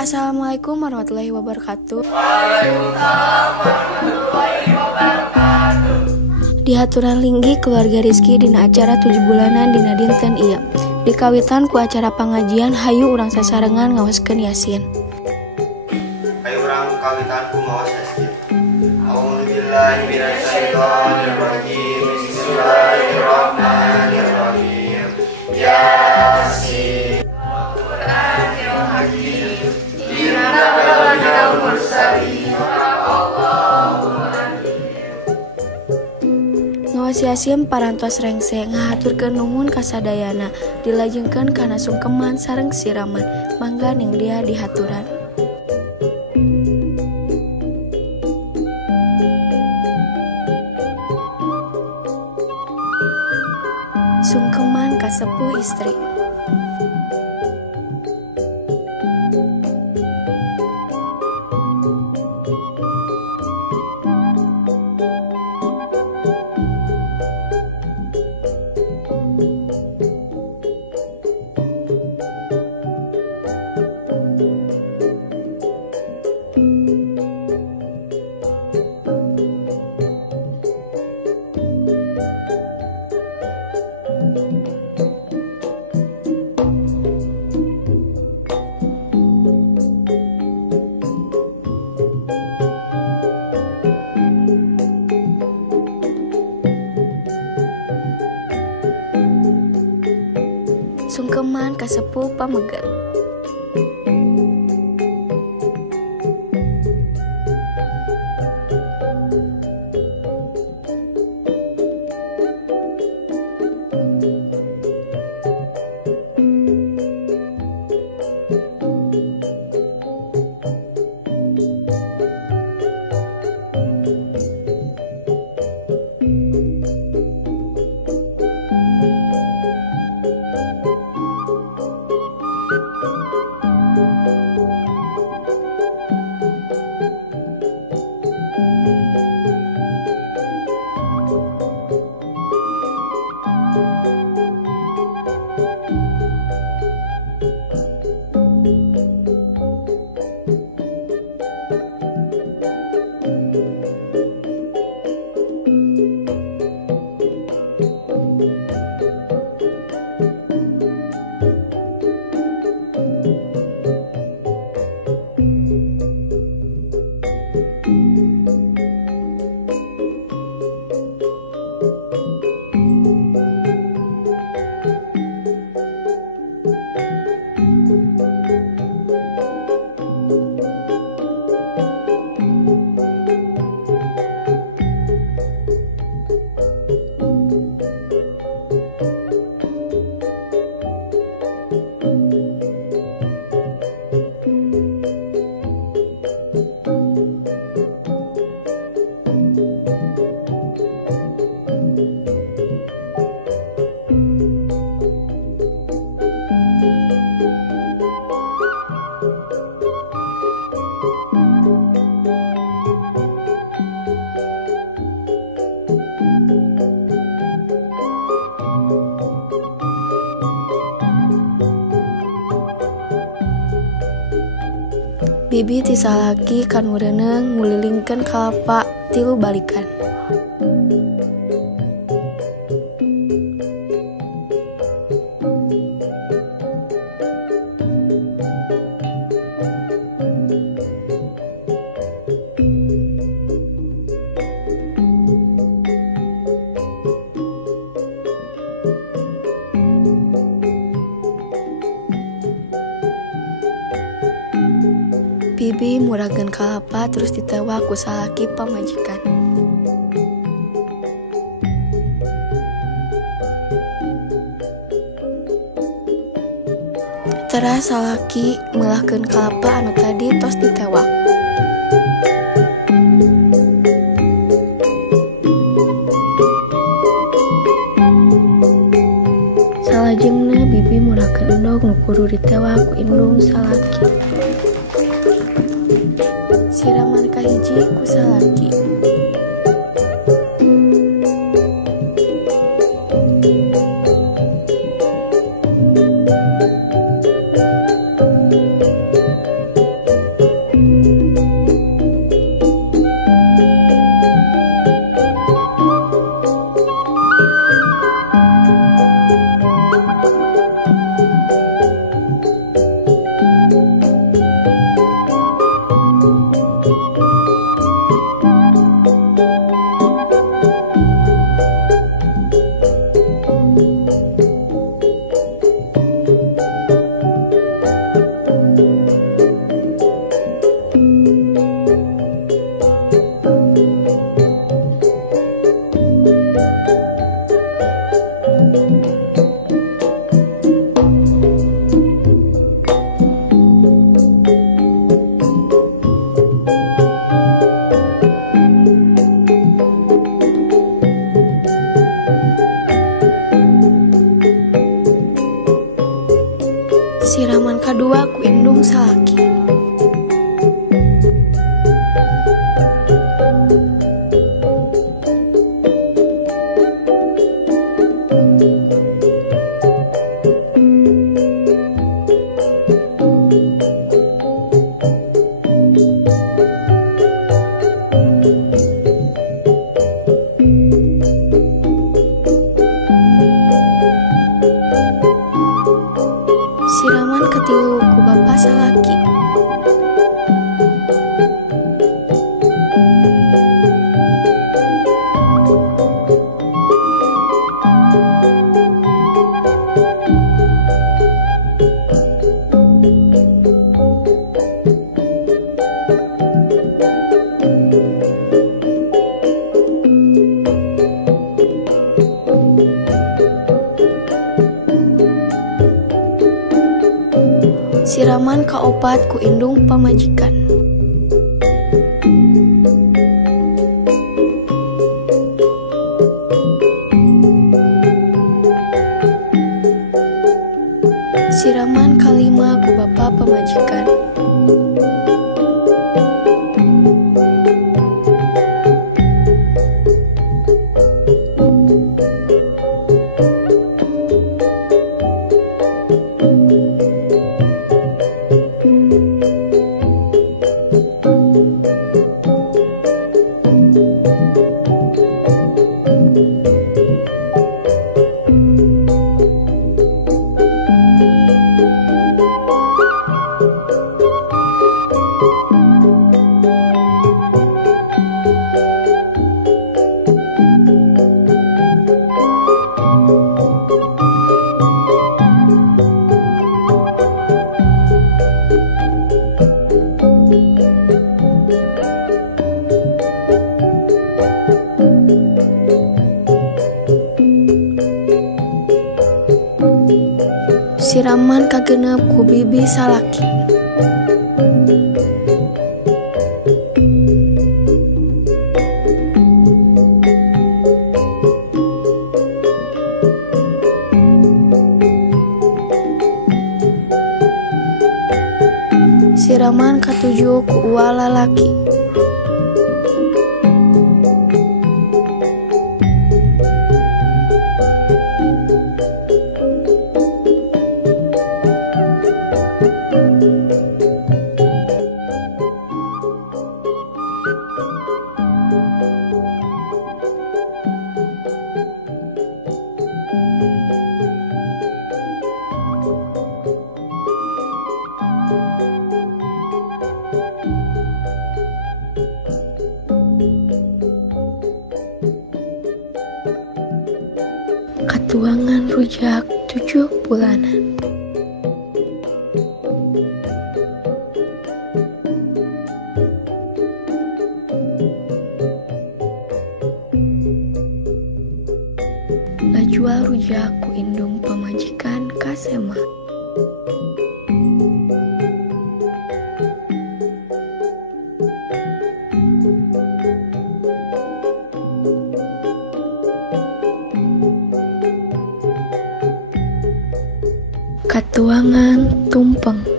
Assalamualaikum warahmatullahi wabarakatuh. Waalaikumsalam warahmatullahi wabarakatuh. Di haturan linggi keluarga Rizky dina acara 7 bulanan dina dinten ieu. Dikawitan ku acara pangajian hayu urang sasarengan ngawaskeun Yasin. Hayu urang kawitan ku maos Yasin. A'udzubillahi minasyaitonir rajim. Bismillahirrahmanirrahim. Yasin. Qur'anil hakim. Innaka laminal mursalin. Ngawas Yasin parantos rengse ngahaturkeun nuhun kasadayana, dilajengkeun kana sungkeman sareng siraman. Mangga ning dia dihaturan. Sungkeman kasepuh istri. Sungkeman kasepuh pamegat. Bibi ti salaki kan mureuneng ngulilingkeun kalapa tilu balikan. Bibi muragkeun kalapa terus ditewak ku salaki pamajikan. Teras salaki meulahkeun kalapa anu tadi tos ditewak. Salajengna bibi murahkeun endog nu kudu ditewak ku indung salaki. Siraman kahiji ku salaki. indung salaki. Siraman katilu ku bapa salaki. Siraman kaopat ku indung pamajikan. Siraman kalima ku bapa pamajikan. Siraman kagenep ku bibi salaki. Siraman katujuh ku uwa lalaki. Katuangan rujak 7 bulanan. Lajual rujak ku indung pamajikan kasema. Katuangan tumpeng.